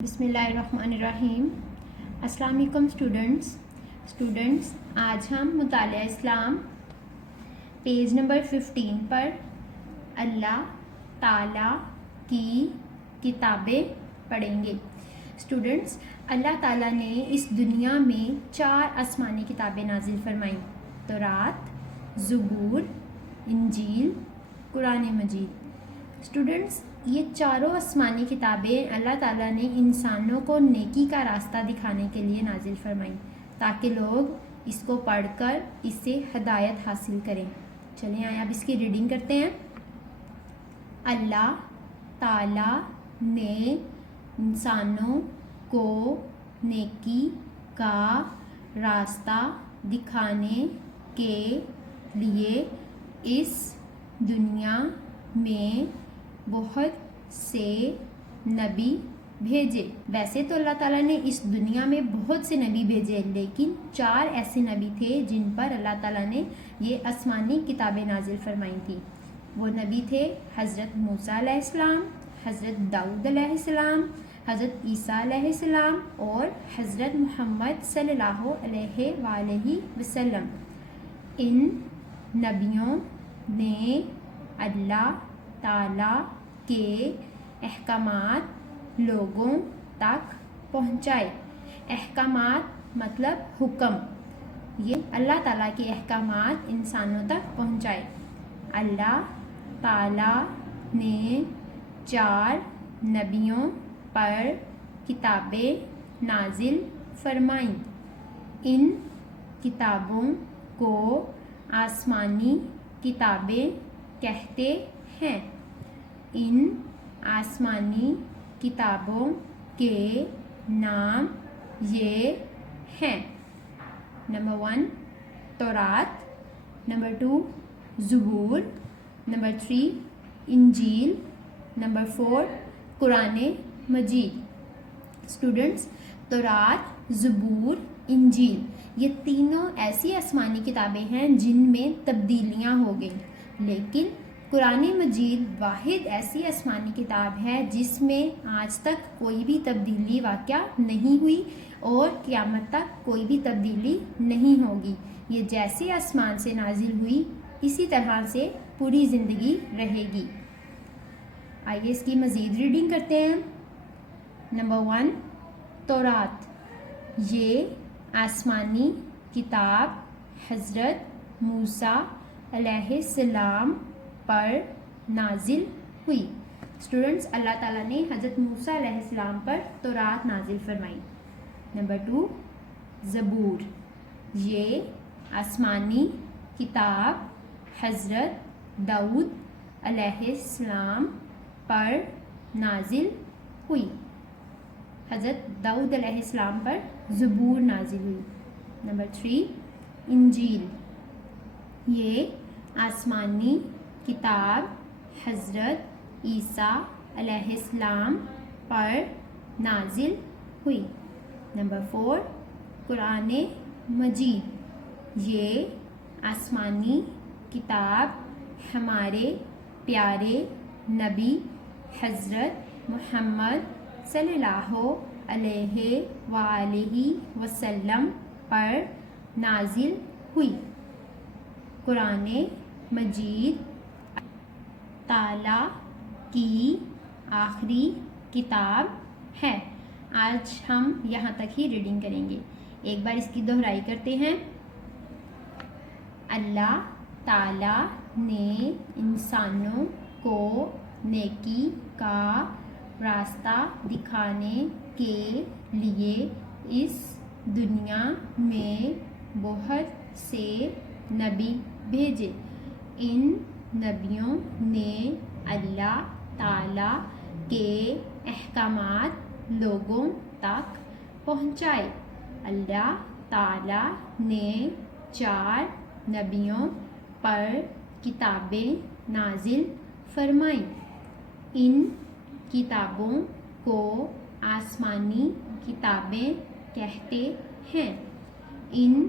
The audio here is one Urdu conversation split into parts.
بسم اللہ الرحمن الرحیم۔ السلام علیکم اسٹوڈنٹس، آج ہم مطالعہ اسلام پیج نمبر 15 پر اللہ تعالیٰ کی کتابیں پڑھیں گے۔ اسٹوڈنٹس، اللہ تعالیٰ نے اس دنیا میں 4 آسمانی کتابیں نازل فرمائیں: تورات، زبور، انجیل، قرآن مجید۔ اسٹوڈنٹس، یہ چاروں آسمانی کتابیں اللہ تعالیٰ نے انسانوں کو نیکی کا راستہ دکھانے کے لیے نازل فرمائیں تاکہ لوگ اس کو پڑھ کر اس سے ہدایت حاصل کریں۔ چلیں آئے اب اس کی ریڈنگ کرتے ہیں۔ اللہ تعالیٰ نے انسانوں کو نیکی کا راستہ دکھانے کے لیے اس دنیا میں بہت سے نبی بھیجے۔ ویسے تو اللہ تعالیٰ نے اس دنیا میں بہت سے نبی بھیجے، لیکن 4 ایسے نبی تھے جن پر اللہ تعالیٰ نے یہ آسمانی کتابیں نازل فرمائی تھیں۔ وہ نبی تھے حضرت موسیٰ علیہ السلام، حضرت داؤد علیہ السلام، حضرت عیسیٰ علیہ السلام اور حضرت محمد صلی اللہ علیہ وآلہ وسلم۔ ان نبیوں نے اللہ تعالیٰ کے احکامات لوگوں تک پہنچائے۔ احکامات مطلب حکم، یہ اللہ تعالیٰ کے احکامات انسانوں تک پہنچائے۔ اللہ تعالیٰ نے 4 نبیوں پر کتابیں نازل فرمائیں۔ ان کتابوں کو آسمانی کتابیں کہتے ہیں۔ ان آسمانی کتابوں کے نام یہ ہیں: نمبر 1 تورات، نمبر 2 زبور، نمبر 3 انجیل، نمبر 4 قرآن مجید۔ اسٹوڈنٹس، تورات، زبور، انجیل یہ تینوں ایسی آسمانی کتابیں ہیں جن میں تبدیلیاں ہو گئیں، لیکن قرآن مجید واحد ایسی آسمانی کتاب ہے جس میں آج تک کوئی بھی تبدیلی واقع نہیں ہوئی اور قیامت تک کوئی بھی تبدیلی نہیں ہوگی۔ یہ جیسے آسمان سے نازل ہوئی اسی طرح سے پوری زندگی رہے گی۔ آئیے اس کی مزید ریڈنگ کرتے ہیں۔ نمبر 1 تورات، یہ آسمانی کتاب حضرت موسیٰ علیہ السلام پر نازل ہوئی۔ اسٹوڈنٹس، اللہ تعالیٰ نے حضرت موسیٰ علیہ السلام پر تورات نازل فرمائی۔ نمبر 2 زبور، یہ آسمانی کتاب حضرت داؤد علیہ السلام پر نازل ہوئی۔ حضرت داؤد علیہ السلام پر زبور نازل ہوئی۔ نمبر 3 انجیل، یہ آسمانی کتاب حضرت عیسیٰ علیہ السلام پر نازل ہوئی۔ نمبر 4 قرآن مجید، یہ آسمانی کتاب ہمارے پیارے نبی حضرت محمد صلی اللہ علیہ وآلہ وسلم پر نازل ہوئی۔ قرآن مجید تعالیٰ کی آخری کتاب ہے۔ آج ہم یہاں تک ہی ریڈنگ کریں گے۔ ایک بار اس کی دہرائی کرتے ہیں۔ اللہ تعالیٰ نے انسانوں کو نیکی کا راستہ دکھانے کے لیے اس دنیا میں بہت سے نبی بھیجے۔ ان نبیوں نے اللہ تعالیٰ کے احکامات لوگوں تک پہنچائے۔ اللہ تعالیٰ نے 4 نبیوں پر کتابیں نازل فرمائیں۔ ان کتابوں کو آسمانی کتابیں کہتے ہیں۔ ان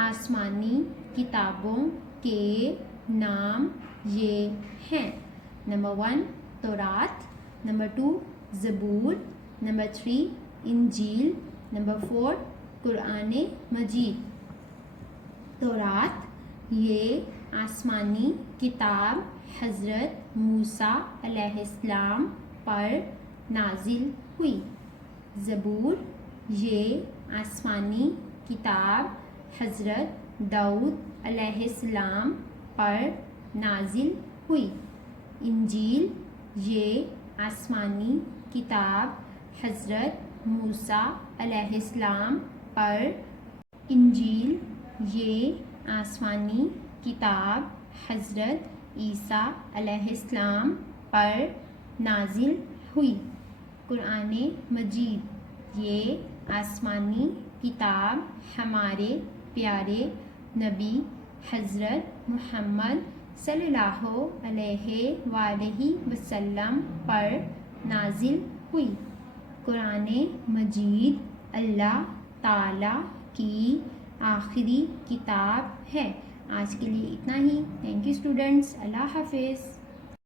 آسمانی کتابوں کے نام یہ ہیں: نمبر 1 تورات، نمبر 2 زبور، نمبر 3 انجیل، نمبر 4 قرآن مجید۔ تورات یہ آسمانی کتاب حضرت موسیٰ علیہ السلام پر نازل ہوئی۔ زبور یہ آسمانی کتاب حضرت داؤد علیہ السلام پر نازل ہوئی۔ انجیل یہ آسمانی کتاب حضرت موسیٰ علیہ السلام پر انجیل یہ آسمانی کتاب حضرت عیسیٰ علیہ السلام پر نازل ہوئی۔ قرآن مجید یہ آسمانی کتاب ہمارے پیارے نبی حضرت محمد صلی اللہ علیہ وآلہ وسلم پر نازل ہوئی۔ قرآن مجید اللہ تعالیٰ کی آخری کتاب ہے۔ آج کے لیے اتنا ہی۔ تھینک یو اسٹوڈنٹس، اللہ حافظ۔